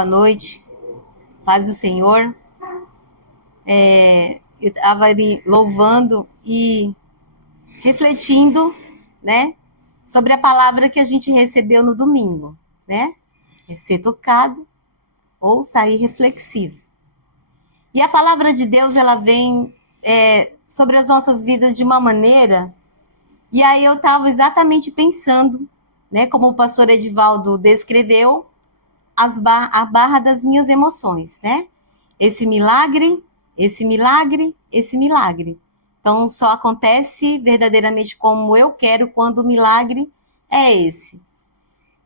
boa noite, paz do Senhor. Eu estava ali louvando e refletindo, né, sobre a palavra que a gente recebeu no domingo, né? É ser tocado ou sair reflexivo. E a palavra de Deus, ela vem sobre as nossas vidas de uma maneira, e aí eu estava exatamente pensando, né, como o pastor Edivaldo descreveu, a barra das minhas emoções, né? Esse milagre, esse milagre, esse milagre. Então, só acontece verdadeiramente como eu quero quando o milagre é esse.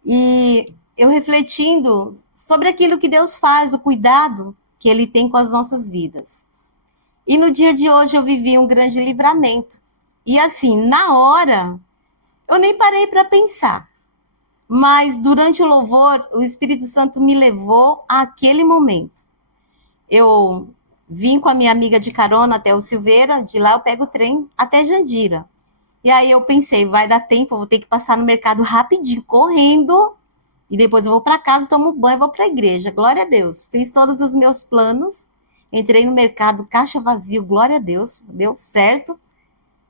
E eu refletindo sobre aquilo que Deus faz, o cuidado que Ele tem com as nossas vidas. E no dia de hoje eu vivi um grande livramento. E assim, na hora, eu nem parei para pensar. Mas durante o louvor, o Espírito Santo me levou àquele momento. Eu vim com a minha amiga de carona até o Silveira, de lá eu pego o trem até Jandira. E aí eu pensei, vai dar tempo, eu vou ter que passar no mercado rapidinho, correndo, e depois eu vou para casa, tomo banho e vou para a igreja. Glória a Deus. Fiz todos os meus planos, entrei no mercado, caixa vazio, glória a Deus, deu certo.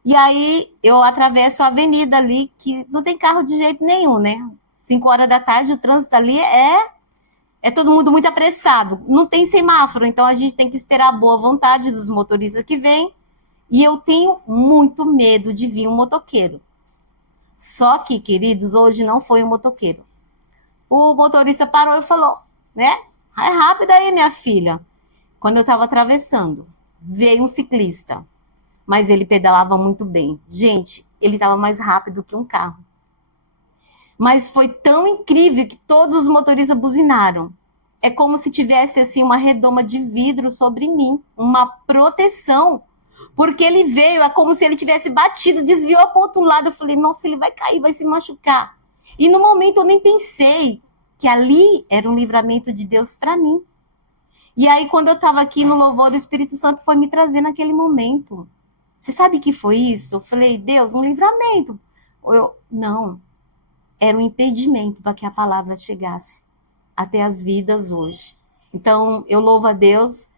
E aí eu atravesso a avenida ali, que não tem carro de jeito nenhum, né? 5 horas da tarde, o trânsito ali é todo mundo muito apressado. Não tem semáforo, então a gente tem que esperar a boa vontade dos motoristas que vêm. E eu tenho muito medo de vir um motoqueiro. Só que, queridos, hoje não foi um motoqueiro. O motorista parou e falou, né? É rápido aí, minha filha. Quando eu estava atravessando, veio um ciclista. Mas ele pedalava muito bem. Gente, ele estava mais rápido que um carro. Mas foi tão incrível que todos os motoristas buzinaram. É como se tivesse assim uma redoma de vidro sobre mim, uma proteção, porque ele veio, é como se ele tivesse batido, desviou para o outro lado. Eu falei, nossa, ele vai cair, vai se machucar. E no momento eu nem pensei que ali era um livramento de Deus para mim. E aí quando eu estava aqui no louvor, o Espírito Santo foi me trazer naquele momento. Você sabe o que foi isso? Eu falei, Deus, um livramento. Não. Era um impedimento para que a palavra chegasse até as vidas hoje. Então, eu louvo a Deus,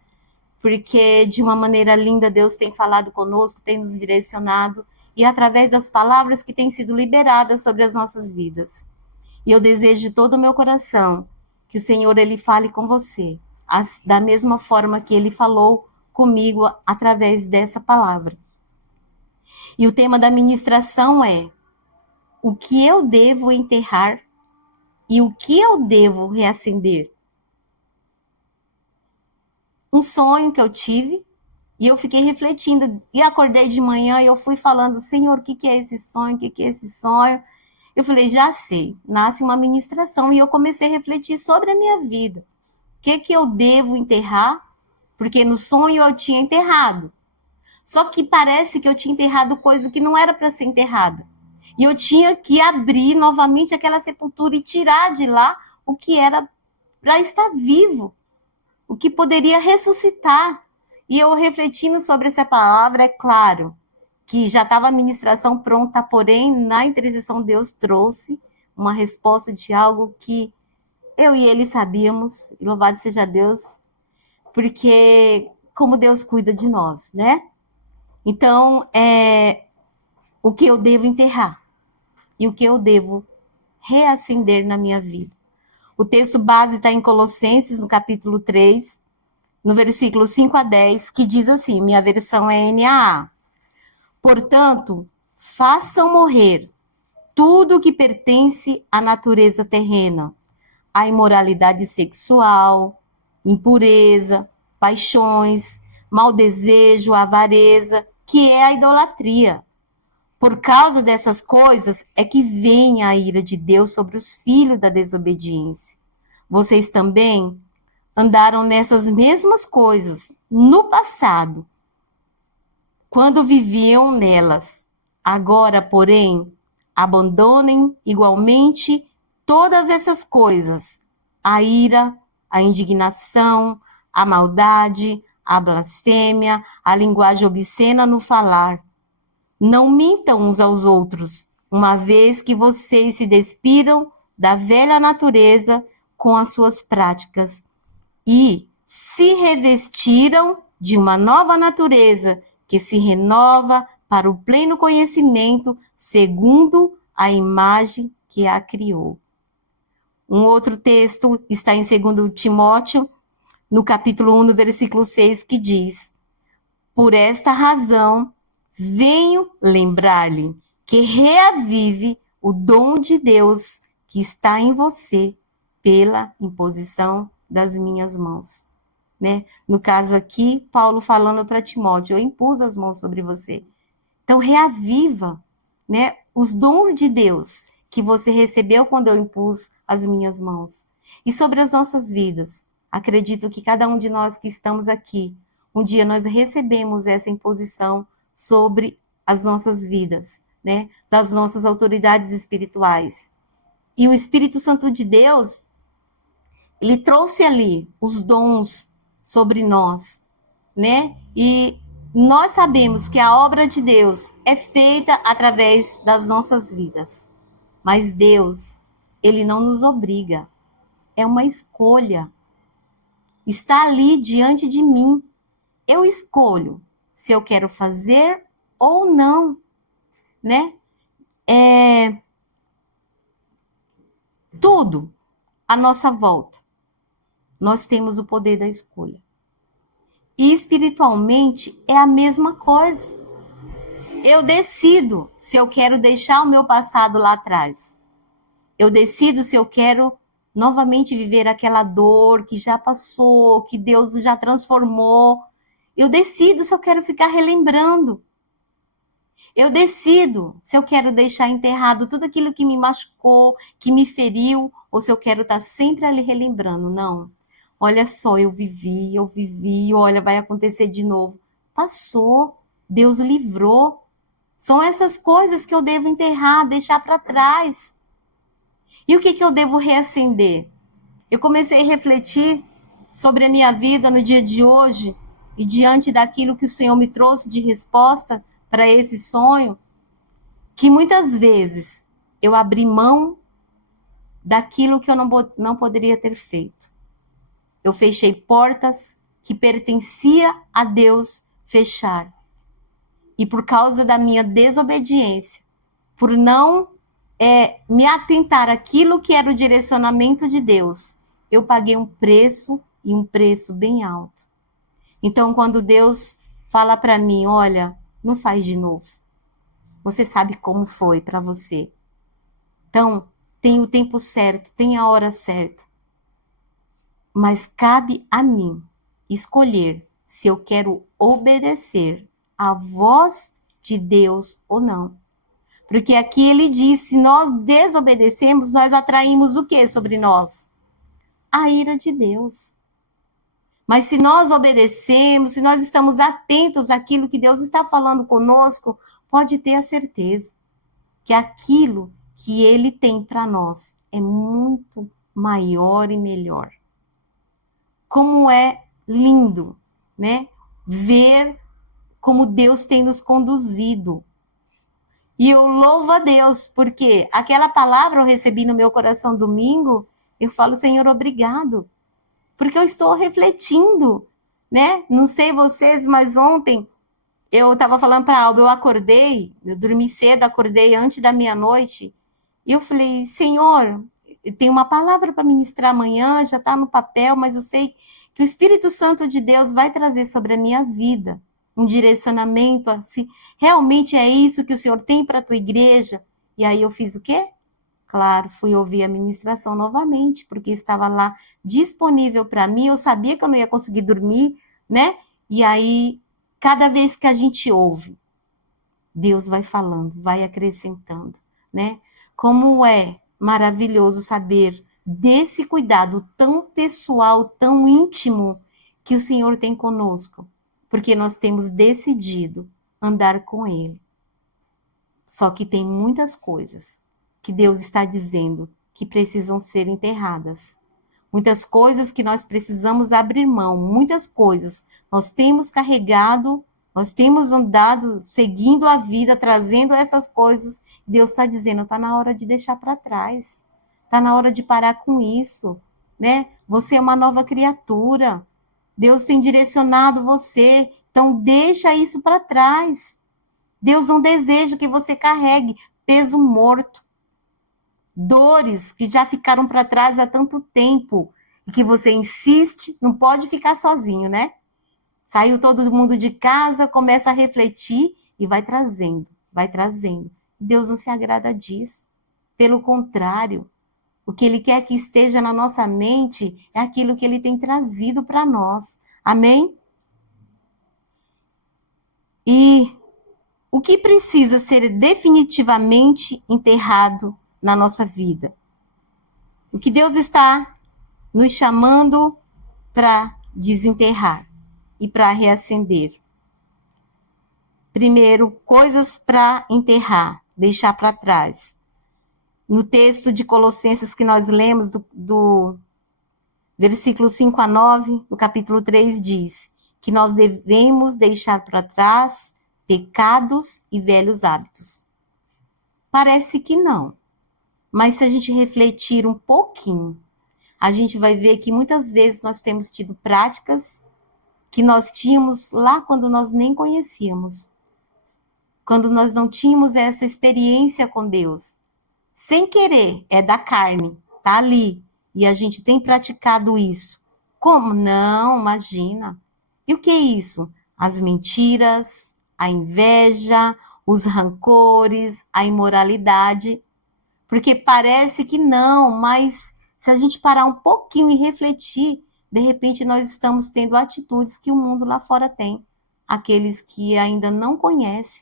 porque de uma maneira linda Deus tem falado conosco, tem nos direcionado, e através das palavras que têm sido liberadas sobre as nossas vidas. E eu desejo de todo o meu coração que o Senhor, Ele fale com você, da mesma forma que Ele falou comigo através dessa palavra. E o tema da ministração é: o que eu devo enterrar e o que eu devo reacender? Um sonho que eu tive, e eu fiquei refletindo, e acordei de manhã e eu fui falando, Senhor, o que é esse sonho? O que é esse sonho? Eu falei, já sei, nasce uma ministração, e eu comecei a refletir sobre a minha vida. O que eu devo enterrar? Porque no sonho eu tinha enterrado. Só que parece que eu tinha enterrado coisa que não era para ser enterrada. E eu tinha que abrir novamente aquela sepultura e tirar de lá o que era para estar vivo, o que poderia ressuscitar. E eu refletindo sobre essa palavra, é claro que já estava a ministração pronta, porém, na intercessão, Deus trouxe uma resposta de algo que eu e ele sabíamos, e louvado seja Deus, porque como Deus cuida de nós, né? Então, o que eu devo enterrar e o que eu devo reacender na minha vida. O texto base está em Colossenses, no capítulo 3, no versículo 5 a 10, que diz assim, minha versão é NAA. Portanto, façam morrer tudo que pertence à natureza terrena, a imoralidade sexual, impureza, paixões, mau desejo, avareza, que é a idolatria. Por causa dessas coisas é que vem a ira de Deus sobre os filhos da desobediência. Vocês também andaram nessas mesmas coisas no passado, quando viviam nelas. Agora, porém, abandonem igualmente todas essas coisas: a ira, a indignação, a maldade, a blasfêmia, a linguagem obscena no falar. Não mintam uns aos outros, uma vez que vocês se despiram da velha natureza com as suas práticas e se revestiram de uma nova natureza que se renova para o pleno conhecimento segundo a imagem que a criou. Um outro texto está em 2 Timóteo, no capítulo 1, no versículo 6, que diz: por esta razão, venho lembrar-lhe que reavive o dom de Deus que está em você pela imposição das minhas mãos. Né? No caso aqui, Paulo falando para Timóteo, eu impus as mãos sobre você. Então, reaviva, né, os dons de Deus que você recebeu quando eu impus as minhas mãos. E sobre as nossas vidas, acredito que cada um de nós que estamos aqui, um dia nós recebemos essa imposição sobre as nossas vidas, né, das nossas autoridades espirituais. E o Espírito Santo de Deus, ele trouxe ali os dons sobre nós, né? E nós sabemos que a obra de Deus é feita através das nossas vidas. Mas Deus, ele não nos obriga. É uma escolha. Está ali diante de mim. Eu escolho se eu quero fazer ou não, né? Tudo à nossa volta. Nós temos o poder da escolha. E espiritualmente é a mesma coisa. Eu decido se eu quero deixar o meu passado lá atrás. Eu decido se eu quero novamente viver aquela dor que já passou, que Deus já transformou. Eu decido se eu quero ficar relembrando. Eu decido se eu quero deixar enterrado tudo aquilo que me machucou, que me feriu, ou se eu quero estar sempre ali relembrando. Não. Olha só, eu vivi, olha, vai acontecer de novo. Passou, Deus livrou. São essas coisas que eu devo enterrar, deixar para trás. E o que eu devo reacender? Eu comecei a refletir sobre a minha vida no dia de hoje e diante daquilo que o Senhor me trouxe de resposta para esse sonho, que muitas vezes eu abri mão daquilo que eu não poderia ter feito. Eu fechei portas que pertencia a Deus fechar. E por causa da minha desobediência, por não me atentar àquilo que era o direcionamento de Deus, eu paguei um preço, e um preço bem alto. Então, quando Deus fala para mim, olha, não faz de novo. Você sabe como foi para você. Então, tem o tempo certo, tem a hora certa. Mas cabe a mim escolher se eu quero obedecer à voz de Deus ou não. Porque aqui ele diz, se nós desobedecemos, nós atraímos o que sobre nós? A ira de Deus. Mas se nós obedecemos, se nós estamos atentos àquilo que Deus está falando conosco, pode ter a certeza que aquilo que ele tem para nós é muito maior e melhor. Como é lindo, né? Ver como Deus tem nos conduzido. E eu louvo a Deus, porque aquela palavra eu recebi no meu coração domingo, eu falo, Senhor, obrigado. Porque eu estou refletindo, né? Não sei vocês, mas ontem eu estava falando para a Alba, eu acordei, eu dormi cedo, acordei antes da meia-noite, e eu falei, Senhor, tem uma palavra para ministrar amanhã, já está no papel, mas eu sei que o Espírito Santo de Deus vai trazer sobre a minha vida um direcionamento, assim, realmente é isso que o Senhor tem para a tua igreja? E aí eu fiz o quê? Claro, fui ouvir a ministração novamente, porque estava lá disponível para mim, eu sabia que eu não ia conseguir dormir, né? E aí, cada vez que a gente ouve, Deus vai falando, vai acrescentando, né? Como é maravilhoso saber desse cuidado tão pessoal, tão íntimo que o Senhor tem conosco, porque nós temos decidido andar com Ele. Só que tem muitas coisas que Deus está dizendo que precisam ser enterradas. Muitas coisas que nós precisamos abrir mão, muitas coisas nós temos carregado, nós temos andado, seguindo a vida, trazendo essas coisas. Deus está dizendo, está na hora de deixar para trás. Está na hora de parar com isso. né? Você é uma nova criatura. Deus tem direcionado você. Então, deixa isso para trás. Deus não deseja que você carregue peso morto, dores que já ficaram para trás há tanto tempo e que você insiste, não pode ficar sozinho, né? Saiu todo mundo de casa, começa a refletir e vai trazendo, vai trazendo. Deus não se agrada disso. Pelo contrário, o que Ele quer que esteja na nossa mente é aquilo que Ele tem trazido para nós. Amém? E o que precisa ser definitivamente enterrado na nossa vida? O que Deus está nos chamando para desenterrar e para reacender. Primeiro, coisas para enterrar, deixar para trás. No texto de Colossenses que nós lemos, do versículo 5 a 9, do capítulo 3, diz que nós devemos deixar para trás pecados e velhos hábitos. Parece que não, mas se a gente refletir um pouquinho, a gente vai ver que muitas vezes nós temos tido práticas que nós tínhamos lá quando nós nem conhecíamos, quando nós não tínhamos essa experiência com Deus. Sem querer, é da carne, tá ali. E a gente tem praticado isso. Como? Não, imagina. E o que é isso? As mentiras, a inveja, os rancores, a imoralidade. Porque parece que não, mas se a gente parar um pouquinho e refletir, de repente nós estamos tendo atitudes que o mundo lá fora tem. Aqueles que ainda não conhecem.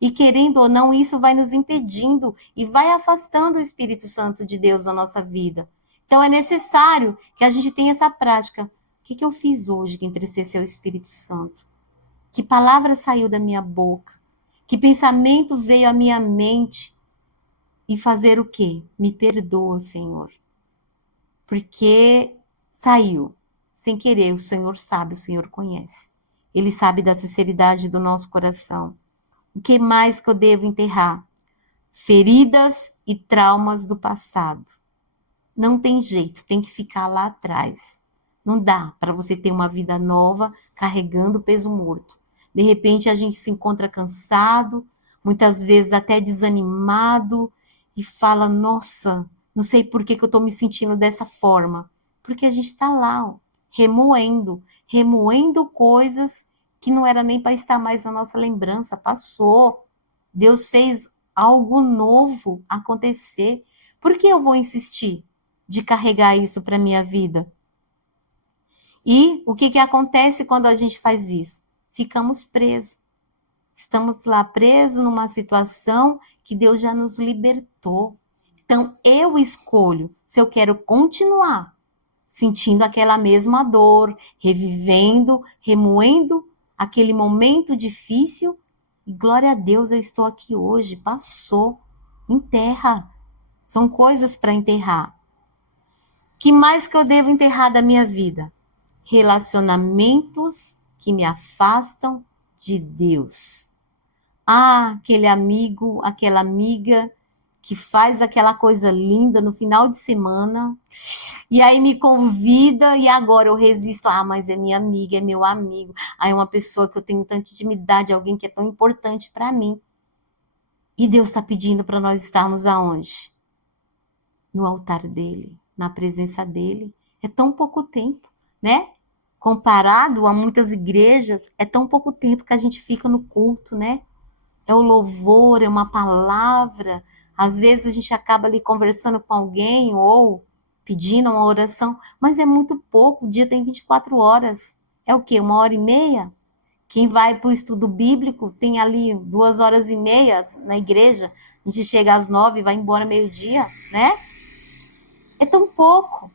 E querendo ou não, isso vai nos impedindo e vai afastando o Espírito Santo de Deus da nossa vida. Então é necessário que a gente tenha essa prática. O que eu fiz hoje que entristeceu o Espírito Santo? Que palavra saiu da minha boca? Que pensamento veio à minha mente? E fazer o quê? Me perdoa, Senhor. Porque saiu. Sem querer, o Senhor sabe, o Senhor conhece. Ele sabe da sinceridade do nosso coração. O que mais que eu devo enterrar? Feridas e traumas do passado. Não tem jeito, tem que ficar lá atrás. Não dá para você ter uma vida nova carregando peso morto. De repente a gente se encontra cansado, muitas vezes até desanimado e fala, nossa, não sei por que eu estou me sentindo dessa forma. Porque a gente está lá, ó, remoendo coisas que não era nem para estar mais na nossa lembrança, passou. Deus fez algo novo acontecer. Por que eu vou insistir de carregar isso para a minha vida? E o que acontece quando a gente faz isso? Ficamos presos. Estamos lá presos numa situação que Deus já nos libertou. Então, eu escolho se eu quero continuar sentindo aquela mesma dor, revivendo, remoendo aquele momento difícil. E glória a Deus, eu estou aqui hoje, passou, enterra. São coisas para enterrar. Que mais que eu devo enterrar da minha vida? Relacionamentos que me afastam de Deus. Ah, aquele amigo, aquela amiga que faz aquela coisa linda no final de semana, e aí me convida e agora eu resisto. Ah, mas é minha amiga, é meu amigo. Ah, é uma pessoa que eu tenho tanta intimidade, alguém que é tão importante para mim. E Deus está pedindo para nós estarmos aonde? No altar dele, na presença dele. É tão pouco tempo, né? Comparado a muitas igrejas, é tão pouco tempo que a gente fica no culto, né? É o louvor, é uma palavra. Às vezes a gente acaba ali conversando com alguém ou pedindo uma oração, mas é muito pouco, o dia tem 24 horas. É o quê? 1h30? Quem vai para o estudo bíblico tem ali 2h30 na igreja, a gente chega às 9 e vai embora meio-dia, né? É tão pouco.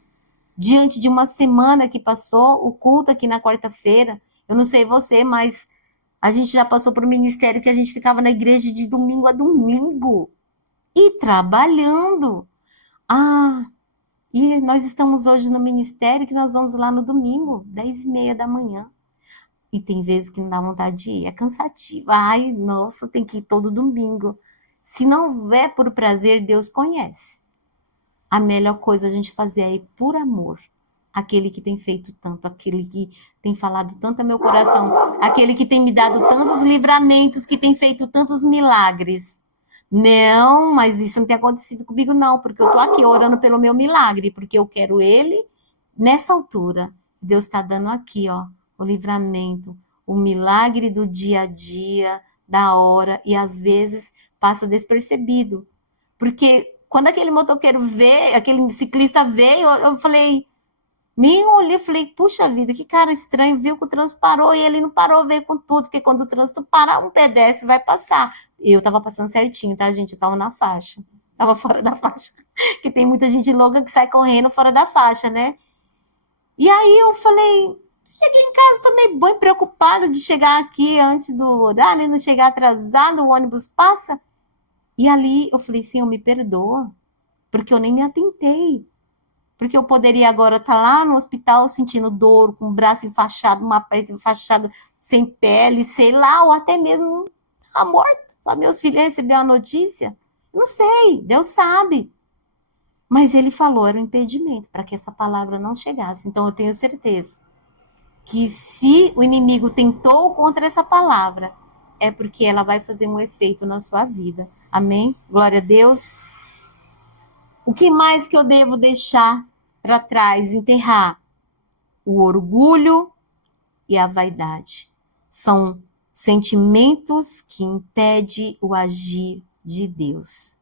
Diante de uma semana que passou, o culto aqui na quarta-feira, eu não sei você, mas a gente já passou por um ministério que a gente ficava na igreja de domingo a domingo e trabalhando. Ah, e nós estamos hoje no ministério que nós vamos lá no domingo, 10h30 da manhã. E tem vezes que não dá vontade de ir, é cansativo. Ai, nossa, tem que ir todo domingo. Se não vier por prazer, Deus conhece. a melhor coisa a gente fazer é ir por amor. Aquele que tem feito tanto, aquele que tem falado tanto ao meu coração, aquele que tem me dado tantos livramentos, que tem feito tantos milagres. Não, mas isso não tem acontecido comigo, não, porque eu tô aqui orando pelo meu milagre, porque eu quero ele nessa altura. Deus está dando aqui, ó, o livramento, o milagre do dia a dia, da hora, e às vezes passa despercebido. Porque quando aquele motoqueiro veio, aquele ciclista veio, eu falei, nem olhei, falei, puxa vida, que cara estranho, viu que o trânsito parou e ele não parou, veio com tudo, porque quando o trânsito para, um pedestre vai passar. Eu tava passando certinho, tá, gente? Eu tava na faixa, tava fora da faixa. Que tem muita gente louca que sai correndo fora da faixa, né? E aí eu falei, cheguei em casa, tô meio bem preocupada de chegar aqui antes do horário, não chegar atrasado, o ônibus passa. E ali eu falei, Senhor, me perdoa, porque eu nem me atentei. Porque eu poderia agora estar lá no hospital sentindo dor, com o braço enfaixado, uma perna enfaixada, sem pele, sei lá, ou até mesmo a morte. Só meus filhos receberam a notícia? Não sei, Deus sabe. Mas ele falou, era um impedimento para que essa palavra não chegasse. Então eu tenho certeza que se o inimigo tentou contra essa palavra, é porque ela vai fazer um efeito na sua vida. Amém? Glória a Deus. O que mais que eu devo deixar para trás, enterrar? O orgulho e a vaidade. São sentimentos que impedem o agir de Deus.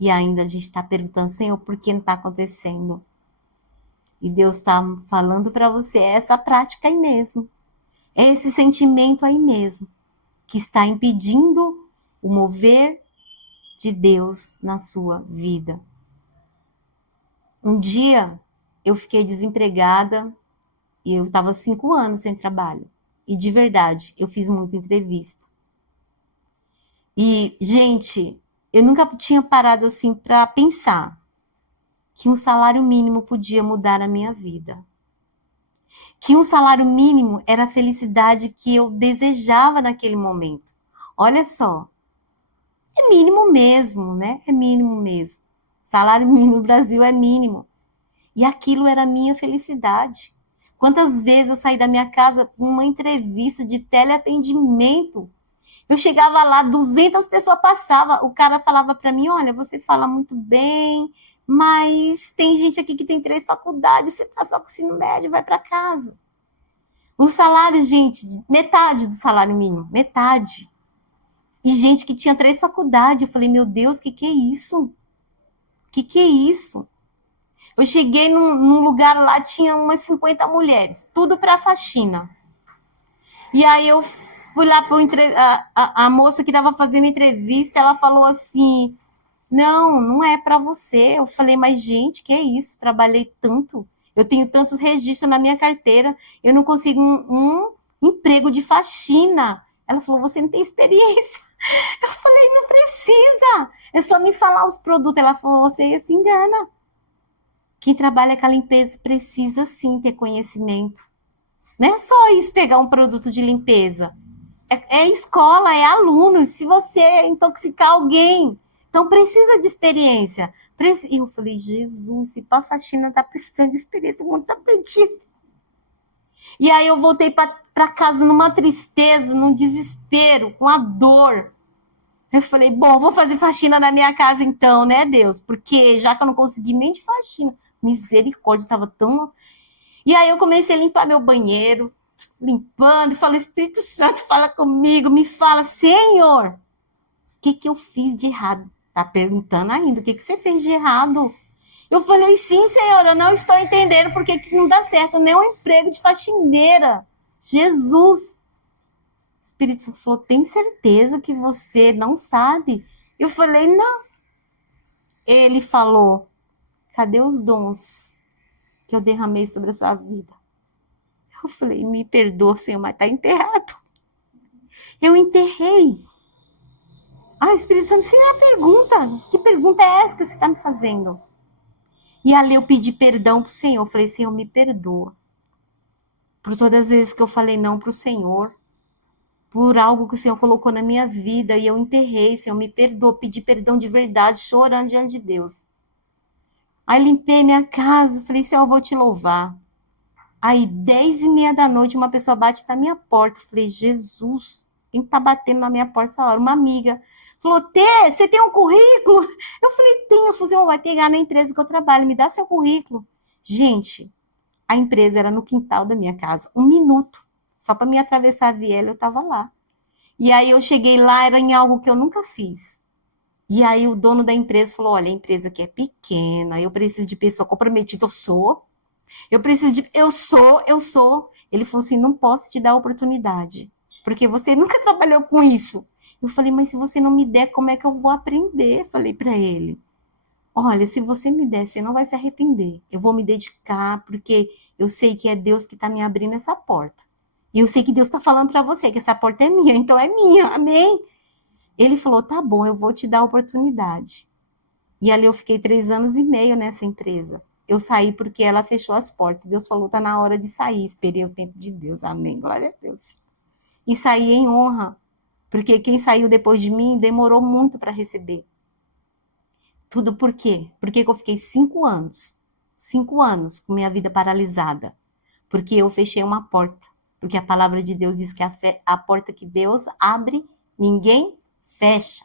E ainda a gente está perguntando, Senhor, por que não está acontecendo? E Deus está falando para você, é essa prática aí mesmo. É esse sentimento aí mesmo, que está impedindo o mover de Deus na sua vida. Um dia, eu fiquei desempregada e eu estava 5 anos sem trabalho. E de verdade, eu fiz muita entrevista. E, gente, eu nunca tinha parado assim para pensar que um salário mínimo podia mudar a minha vida. Que um salário mínimo era a felicidade que eu desejava naquele momento. Olha só, é mínimo mesmo, né? É mínimo mesmo. Salário mínimo no Brasil é mínimo. E aquilo era a minha felicidade. Quantas vezes eu saí da minha casa com uma entrevista de teleatendimento? Eu chegava lá, 200 pessoas passavam, o cara falava para mim, olha, você fala muito bem, mas tem gente aqui que tem 3 faculdades, você tá só com o ensino médio, vai para casa. O salário, gente, metade do salário mínimo, metade. E gente que tinha 3 faculdades, eu falei, meu Deus, que é isso? Que é isso? Eu cheguei num lugar lá, tinha umas 50 mulheres, tudo para faxina. E aí eu fui lá para a moça que estava fazendo entrevista, ela falou assim, não é para você. Eu falei, mas gente, que é isso? Trabalhei tanto, eu tenho tantos registros na minha carteira, eu não consigo um emprego de faxina. Ela falou, você não tem experiência. Eu falei, não precisa, é só me falar os produtos. Ela falou, você se engana. Quem trabalha com a limpeza precisa sim ter conhecimento. Não é só isso pegar um produto de limpeza. É escola, é aluno. Se você intoxicar alguém, então precisa de experiência. E eu falei, Jesus, se para faxina tá precisando de experiência, o mundo tá perdido. E aí eu voltei para casa numa tristeza, num desespero, com a dor. Eu falei, bom, vou fazer faxina na minha casa então, né, Deus? Porque já que eu não consegui nem de faxina, misericórdia, estava tão... E aí eu comecei a limpar meu banheiro, limpando, falei, Espírito Santo, fala comigo, me fala, Senhor, o que eu fiz de errado? Tá perguntando ainda, o que você fez de errado? Eu falei, sim, Senhor, eu não estou entendendo por que não dá certo nem um emprego de faxineira. Jesus. O Espírito Santo falou, tem certeza que você não sabe? Eu falei, não. Ele falou, cadê os dons que eu derramei sobre a sua vida? Eu falei, me perdoa, Senhor, mas está enterrado. Eu enterrei. Ah, Espírito Santo, sim, é a pergunta. Que pergunta é essa que você está me fazendo? E ali eu pedi perdão para o Senhor. Eu falei, Senhor, me perdoa. Por todas as vezes que eu falei não para o Senhor. Por algo que o Senhor colocou na minha vida e eu enterrei. Senhor, me perdoa. Pedi perdão de verdade, chorando diante de Deus. Aí limpei minha casa, falei, Senhor, eu vou te louvar. Aí, 10h30 da noite, uma pessoa bate na minha porta. Eu falei, Jesus, quem tá batendo na minha porta essa hora? Uma amiga. Falou, Tê, você tem um currículo? Eu falei, tenho. Eu falei, assim, vai pegar na empresa que eu trabalho, me dá seu currículo. Gente, a empresa era no quintal da minha casa. 1 minuto. Só para me atravessar a viela, eu estava lá. E aí eu cheguei lá, era em algo que eu nunca fiz. E aí o dono da empresa falou, olha, a empresa aqui é pequena, eu preciso de pessoa comprometida, eu sou. Eu preciso de. Eu sou. Ele falou assim: não posso te dar oportunidade, porque você nunca trabalhou com isso. Eu falei, mas se você não me der, como é que eu vou aprender? Falei para ele: olha, se você me der, você não vai se arrepender. Eu vou me dedicar, porque eu sei que é Deus que está me abrindo essa porta. E eu sei que Deus está falando para você que essa porta é minha, então é minha, amém? Ele falou: tá bom, eu vou te dar a oportunidade. E ali eu fiquei 3 anos e meio nessa empresa. Eu saí porque ela fechou as portas. Deus falou, tá na hora de sair. Esperei o tempo de Deus. Amém. Glória a Deus. E saí em honra. Porque quem saiu depois de mim demorou muito para receber. Tudo por quê? Porque eu fiquei 5 anos. 5 anos com minha vida paralisada. Porque eu fechei uma porta. Porque a palavra de Deus diz que a porta que Deus abre, ninguém fecha.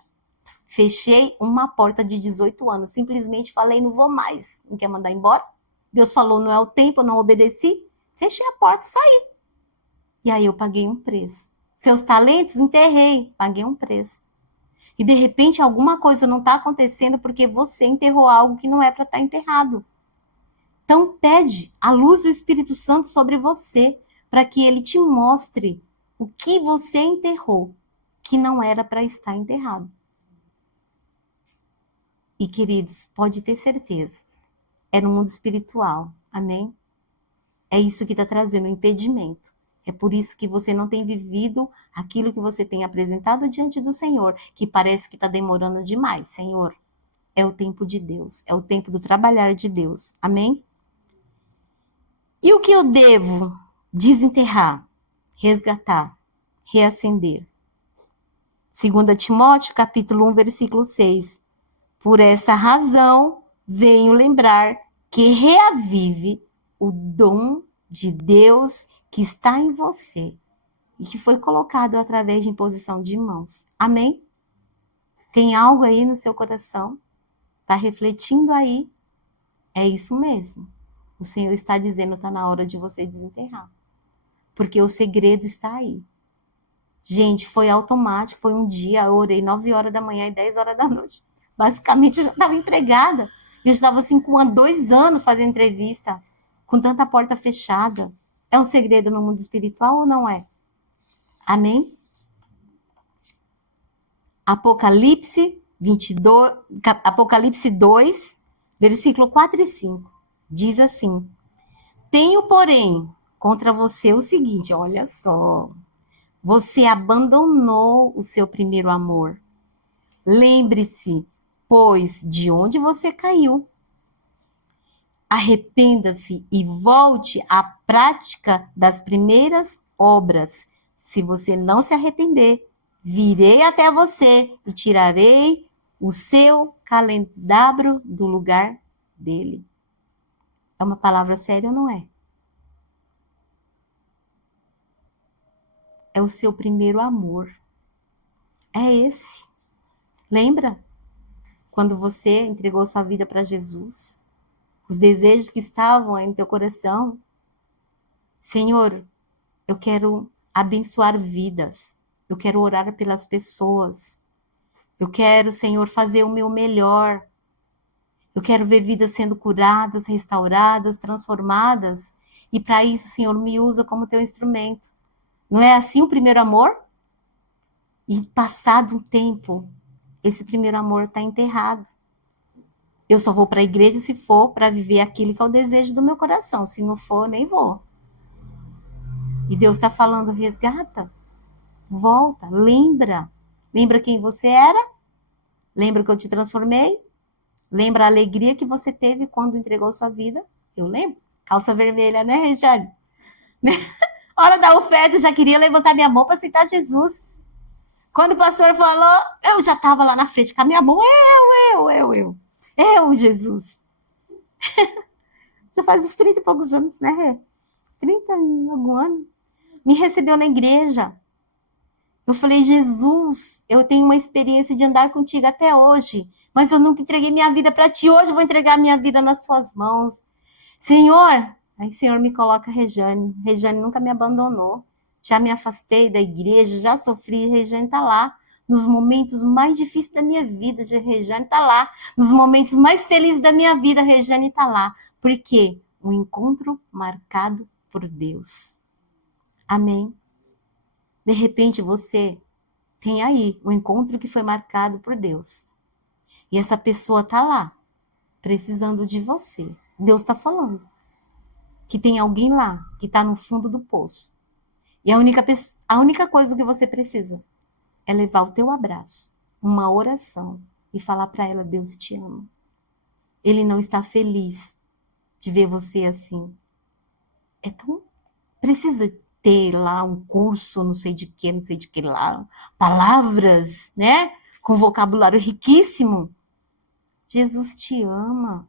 Fechei uma porta de 18 anos. Simplesmente falei, não vou mais. Não quer mandar embora? Deus falou, não é o tempo, eu não obedeci. Fechei a porta e saí. E aí eu paguei um preço. Seus talentos, enterrei. Paguei um preço. E de repente alguma coisa não está acontecendo porque você enterrou algo que não é para estar enterrado. Então pede a luz do Espírito Santo sobre você para que ele te mostre o que você enterrou que não era para estar enterrado. E, queridos, pode ter certeza, é no mundo espiritual, amém? É isso que está trazendo o impedimento. É por isso que você não tem vivido aquilo que você tem apresentado diante do Senhor, que parece que está demorando demais. Senhor, é o tempo de Deus, é o tempo do trabalhar de Deus, amém? E o que eu devo desenterrar, resgatar, reacender? 2 Timóteo, capítulo 1, versículo 6. Por essa razão, venho lembrar que reavive o dom de Deus que está em você e que foi colocado através de imposição de mãos. Amém? Tem algo aí no seu coração? Está refletindo aí? É isso mesmo. O Senhor está dizendo, está na hora de você desenterrar. Porque o segredo está aí. Gente, foi automático, foi um dia, eu orei 9 horas da manhã e 10 horas da noite. Basicamente, eu já estava empregada. Eu estava assim, com 2 anos fazendo entrevista, com tanta porta fechada. É um segredo no mundo espiritual ou não é? Amém? Apocalipse 22, Apocalipse 2, versículo 4 e 5. Diz assim: tenho, porém, contra você o seguinte, olha só. Você abandonou o seu primeiro amor. Lembre-se, pois, de onde você caiu. Arrependa-se e volte à prática das primeiras obras. Se você não se arrepender, virei até você e tirarei o seu calendário do lugar dele. É uma palavra séria ou não é? É o seu primeiro amor. É esse. Lembra? Quando você entregou sua vida para Jesus, os desejos que estavam aí no teu coração. Senhor, eu quero abençoar vidas. Eu quero orar pelas pessoas. Eu quero, Senhor, fazer o meu melhor. Eu quero ver vidas sendo curadas, restauradas, transformadas. E para isso, Senhor, me usa como teu instrumento. Não é assim o primeiro amor? E passado um tempo, esse primeiro amor está enterrado. Eu só vou para a igreja se for para viver aquilo que é o desejo do meu coração. Se não for, nem vou. E Deus está falando, resgata, volta, lembra. Lembra quem você era? Lembra que eu te transformei? Lembra a alegria que você teve quando entregou sua vida? Eu lembro. Calça vermelha, né, Regiane? Hora da oferta, eu já queria levantar minha mão para aceitar Jesus. Quando o pastor falou, eu já estava lá na frente com a minha mão. Eu, Jesus. Já faz uns 30 e poucos anos, né, Rê? 30 e algum ano. Me recebeu na igreja. Eu falei, Jesus, eu tenho uma experiência de andar contigo até hoje, mas eu nunca entreguei minha vida para ti. Hoje eu vou entregar minha vida nas tuas mãos. Senhor, aí o Senhor me coloca Rejane. Rejane nunca me abandonou. Já me afastei da igreja, já sofri. Rejane está lá. Nos momentos mais difíceis da minha vida, Rejane está lá. Nos momentos mais felizes da minha vida, Rejane está lá. Por quê? Um encontro marcado por Deus. Amém? De repente você tem aí um encontro que foi marcado por Deus. E essa pessoa está lá, precisando de você. Deus está falando que tem alguém lá que está no fundo do poço. E a única coisa que você precisa é levar o teu abraço, uma oração e falar para ela, Deus te ama. Ele não está feliz de ver você assim. É tão... Precisa ter lá um curso, não sei de que lá, palavras, né? Com vocabulário riquíssimo. Jesus te ama.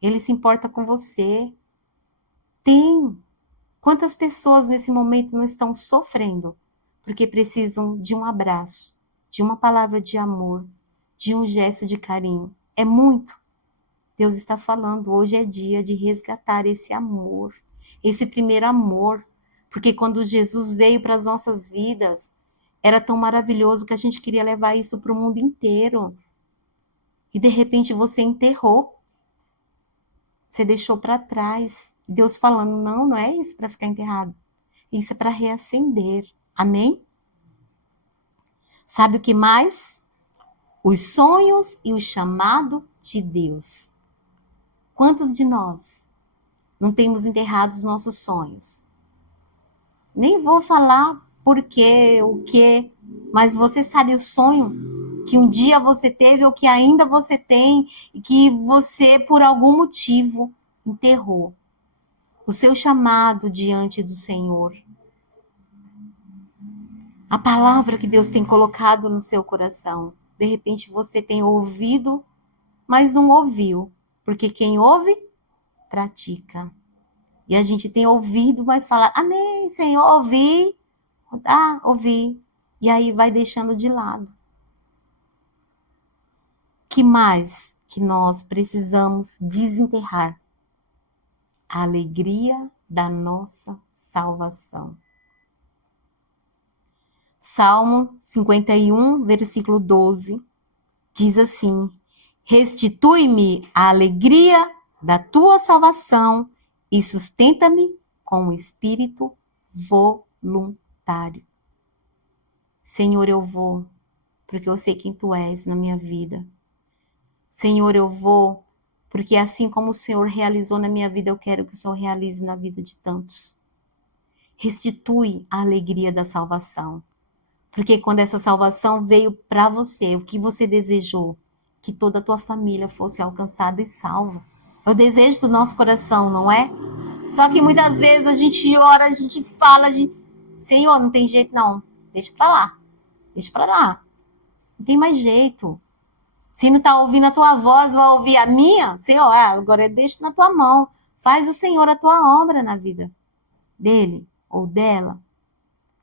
Ele se importa com você. Tem. Quantas pessoas nesse momento não estão sofrendo porque precisam de um abraço, de uma palavra de amor, de um gesto de carinho? É muito. Deus está falando, hoje é dia de resgatar esse amor, esse primeiro amor, porque quando Jesus veio para as nossas vidas, era tão maravilhoso que a gente queria levar isso para o mundo inteiro. E de repente você enterrou, você deixou para trás. Deus falando, não, não é isso para ficar enterrado. Isso é para reacender. Amém? Sabe o que mais? Os sonhos e o chamado de Deus. Quantos de nós não temos enterrado os nossos sonhos? Nem vou falar por quê, o quê, mas você sabe o sonho que um dia você teve ou que ainda você tem e que você, por algum motivo, enterrou. O seu chamado diante do Senhor. A palavra que Deus tem colocado no seu coração. De repente você tem ouvido, mas não ouviu. Porque quem ouve, pratica. E a gente tem ouvido, mas fala, amém, Senhor, ouvi. Ah, ouvi. E aí vai deixando de lado. Que mais que nós precisamos desenterrar? A alegria da nossa salvação. Salmo 51, versículo 12, diz assim: restitui-me a alegria da tua salvação e sustenta-me com o espírito voluntário. Senhor, eu vou, porque eu sei quem tu és na minha vida. Senhor, eu vou, porque assim como o Senhor realizou na minha vida, eu quero que o Senhor realize na vida de tantos. Restitui a alegria da salvação. Porque quando essa salvação veio para você, o que você desejou? Que toda a tua família fosse alcançada e salva. É o desejo do nosso coração, não é? Só que muitas vezes a gente ora, a gente fala, Senhor, não tem jeito não. Deixa para lá. Deixa para lá. Não tem mais jeito. Se não está ouvindo a tua voz, vai ouvir a minha? Senhor, agora eu deixo na tua mão. Faz o Senhor a tua obra na vida dele ou dela.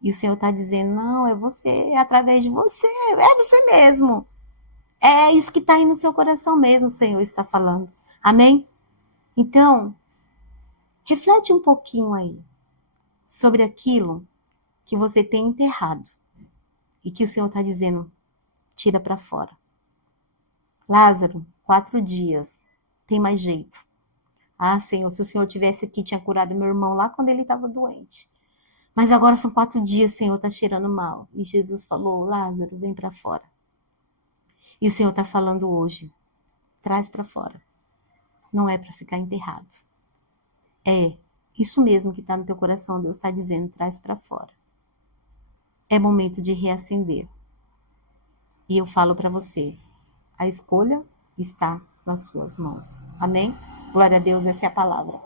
E o Senhor está dizendo, não, é você, é através de você, é você mesmo. É isso que está aí no seu coração mesmo, o Senhor está falando. Amém? Então, reflete um pouquinho aí sobre aquilo que você tem enterrado e que o Senhor está dizendo, tira para fora. Lázaro, 4 dias, tem mais jeito. Ah, Senhor, se o Senhor tivesse aqui, tinha curado meu irmão lá quando ele estava doente. Mas agora são 4 dias, Senhor, está cheirando mal. E Jesus falou, Lázaro, vem para fora. E o Senhor está falando hoje, traz para fora. Não é para ficar enterrado. É isso mesmo que está no teu coração, Deus está dizendo, traz para fora. É momento de reacender. E eu falo para você, a escolha está nas suas mãos. Amém? Glória a Deus, essa é a palavra.